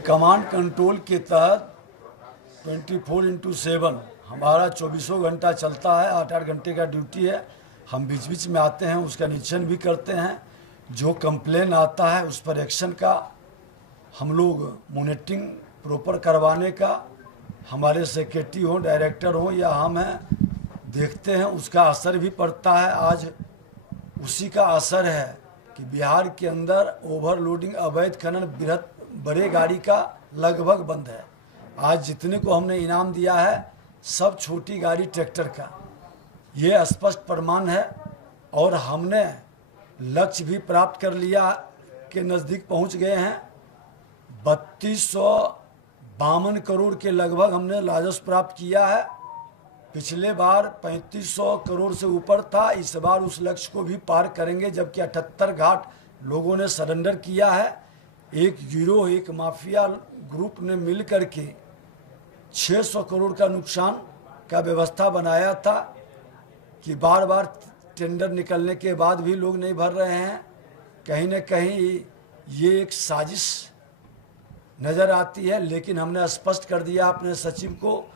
Command control के तहत 24/7 हमारा 24 घंटा चलता है। 8-8 घंटे का ड्यूटी है। हम बीच बीच में आते हैं, उसका निरीक्षण भी करते हैं। जो कंप्लेन आता है उस पर एक्शन का हम लोग मॉनिटरिंग प्रॉपर करवाने का, हमारे सेक्रेटरी हो, डायरेक्टर हो या हम हैं, देखते हैं। उसका असर भी पड़ता है। आज उसी का असर है कि बिहार के अंदर ओवरलोडिंग, अवैध खनन, बृहत बड़े गाड़ी का लगभग बंद है। आज जितने को हमने इनाम दिया है सब छोटी गाड़ी ट्रैक्टर का, ये स्पष्ट प्रमाण है। और हमने लक्ष्य भी प्राप्त कर लिया के नज़दीक पहुंच गए हैं। 3252 करोड़ के लगभग हमने राजस्व प्राप्त किया है। पिछले बार 3500 करोड़ से ऊपर था। इस बार उस लक्ष्य को भी पार करेंगे, जबकि 78 घाट लोगों ने सरेंडर किया है। एक गिरोह, एक माफिया ग्रुप ने मिल करके 600 करोड़ का नुकसान का व्यवस्था बनाया था कि बार बार टेंडर निकलने के बाद भी लोग नहीं भर रहे हैं। कहीं न कहीं ये एक साजिश नज़र आती है। लेकिन हमने स्पष्ट कर दिया अपने सचिव को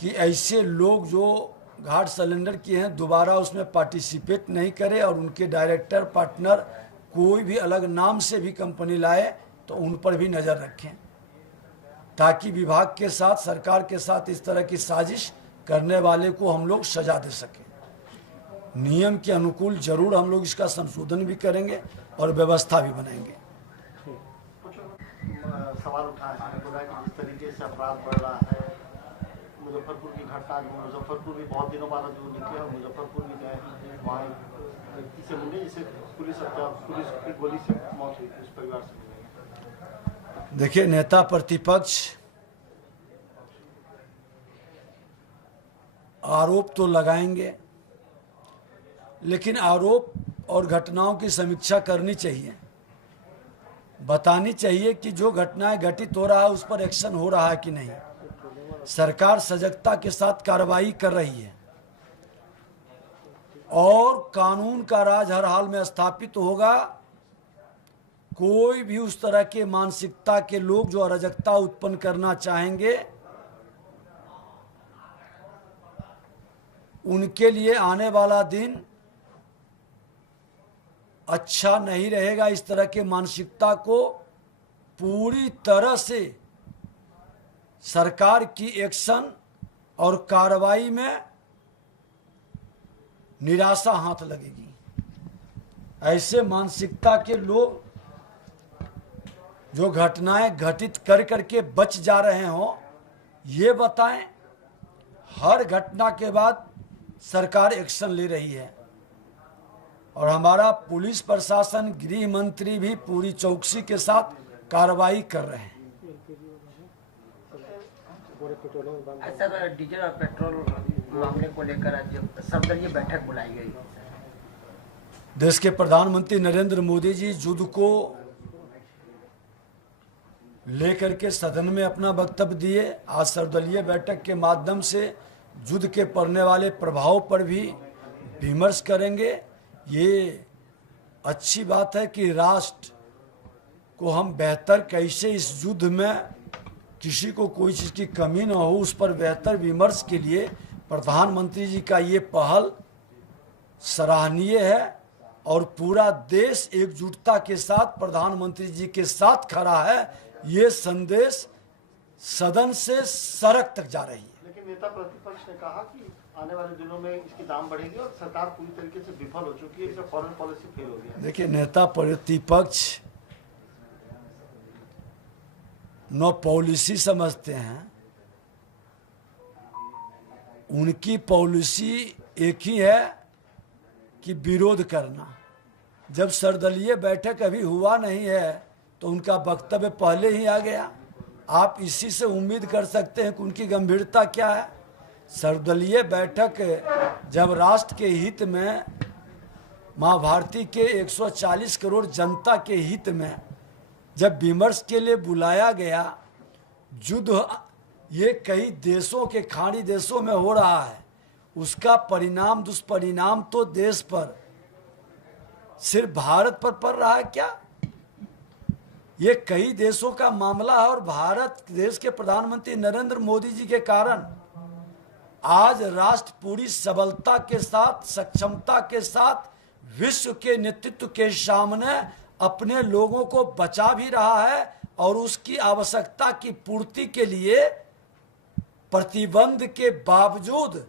कि ऐसे लोग जो घाट सिलेंडर किए हैं दोबारा उसमें पार्टिसिपेट नहीं करें, और उनके डायरेक्टर, पार्टनर कोई भी अलग नाम से भी कंपनी लाए तो उन पर भी नज़र रखें, ताकि विभाग के साथ, सरकार के साथ इस तरह की साजिश करने वाले को हम लोग सजा दे सकें। नियम के अनुकूल जरूर हम लोग इसका संशोधन भी करेंगे और व्यवस्था भी बनाएंगे। सवाल उठा है कि जिस तरीके से अपराध बढ़ रहा है, मुजफ्फरपुर की घटना, मुजफ्फरपुर भी बहुत दिनों बाद जो निकले और मुजफ्फरपुर भी गए, वहाँ किसी मुंडे जिसे पुलिस की गोली से मौत हुई, उस परिवार से। देखिए, नेता प्रतिपक्ष आरोप तो लगाएंगे, लेकिन आरोप और घटनाओं की समीक्षा करनी चाहिए, बतानी चाहिए कि जो घटनाएं घटित हो रहा है उस पर एक्शन हो रहा है कि नहीं। सरकार सजगता के साथ कार्रवाई कर रही है और कानून का राज हर हाल में स्थापित होगा। कोई भी उस तरह के मानसिकता के लोग जो अराजकता उत्पन्न करना चाहेंगे, उनके लिए आने वाला दिन अच्छा नहीं रहेगा। इस तरह के मानसिकता को पूरी तरह से सरकार की एक्शन और कार्रवाई में निराशा हाथ लगेगी। ऐसे मानसिकता के लोग जो घटनाएं घटित कर करके बच जा रहे हों, ये बताएं। हर घटना के बाद सरकार एक्शन ले रही है और हमारा पुलिस प्रशासन, गृह मंत्री भी पूरी चौकसी के साथ कार्रवाई कर रहे हैं। सर, डीजल और पेट्रोल मामले को लेकर आज सर्वदलीय बैठक बुलाई गई। देश के प्रधानमंत्री नरेंद्र मोदी जी युद्ध को लेकर के सदन में अपना वक्तव्य दिए। आज सर्वदलीय बैठक के माध्यम से युद्ध के पड़ने वाले प्रभाव पर भी विमर्श करेंगे। ये अच्छी बात है कि राष्ट्र को हम बेहतर कैसे इस युद्ध में किसी को कोई चीज़ की कमी न हो, उस पर बेहतर विमर्श के लिए प्रधानमंत्री जी का ये पहल सराहनीय है। और पूरा देश एकजुटता के साथ प्रधानमंत्री जी के साथ खड़ा है। ये संदेश सदन से सड़क तक जा रही है। लेकिन नेता प्रतिपक्ष ने कहा कि आने वाले दिनों में इसकी दाम बढ़ेगी और सरकार पूरी तरीके से विफल हो चुकी है, इससे फॉरेन पॉलिसी फेल हो गई है। देखिए, नेता प्रतिपक्ष न पॉलिसी समझते हैं। उनकी पॉलिसी एक ही है कि विरोध करना। जब सर्वदलीय बैठक अभी हुआ नहीं है तो उनका वक्तव्य पहले ही आ गया। आप इसी से उम्मीद कर सकते हैं कि उनकी गंभीरता क्या है। सर्वदलीय बैठक जब राष्ट्र के हित में, माँ भारती के 140 करोड़ जनता के हित में जब विमर्श के लिए बुलाया गया, युद्ध ये कई देशों के, खाड़ी देशों में हो रहा है, उसका परिणाम, दुष्परिणाम तो देश पर, सिर्फ भारत पर पड़ रहा है क्या? ये कई देशों का मामला है और भारत देश के प्रधानमंत्री नरेंद्र मोदी जी के कारण आज राष्ट्र पूरी सबलता के साथ, सक्षमता के साथ विश्व के नेतृत्व के सामने अपने लोगों को बचा भी रहा है और उसकी आवश्यकता की पूर्ति के लिए प्रतिबंध के बावजूद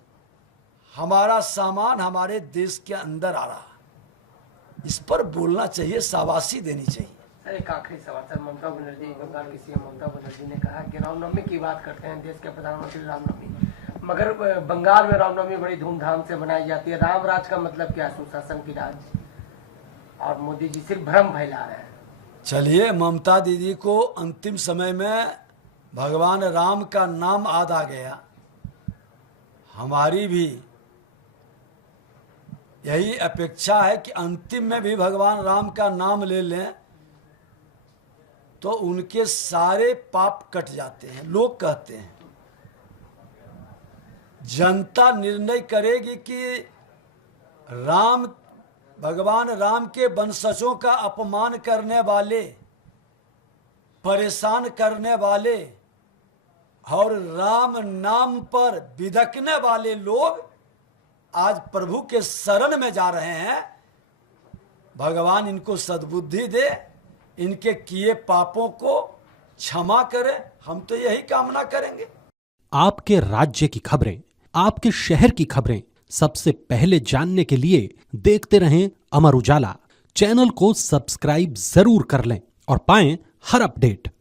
हमारा सामान हमारे देश के अंदर आ रहा है। इस पर बोलना चाहिए, शाबाशी देनी चाहिए। सर एक आखिरी सवाल सर, ममता बनर्जी, बंगाल की सीएम ममता बनर्जी ने कहा कि रामनवमी की बात करते हैं, देश के प्रधानमंत्री रामनवमी, मगर बंगाल में रामनवमी बड़ी धूमधाम से मनाई जाती है। राम राज का मतलब क्या? सुशासन की राज। और मोदी जी सिर्फ भ्रम फैला रहे हैं। चलिए, ममता दीदी को अंतिम समय में भगवान राम का नाम याद आ गया। हमारी भी यही अपेक्षा है कि अंतिम में भी भगवान राम का नाम ले लें तो उनके सारे पाप कट जाते हैं। लोग कहते हैं, जनता निर्णय करेगी कि भगवान राम के वंशजों का अपमान करने वाले, परेशान करने वाले और राम नाम पर बिधकने वाले लोग आज प्रभु के शरण में जा रहे हैं। भगवान इनको सद्बुद्धि दे, इनके किए पापों को क्षमा करे, हम तो यही कामना करेंगे। आपके राज्य की खबरें, आपके शहर की खबरें सबसे पहले जानने के लिए देखते रहें अमर उजाला। चैनल को सब्सक्राइब जरूर कर लें और पाएं हर अपडेट।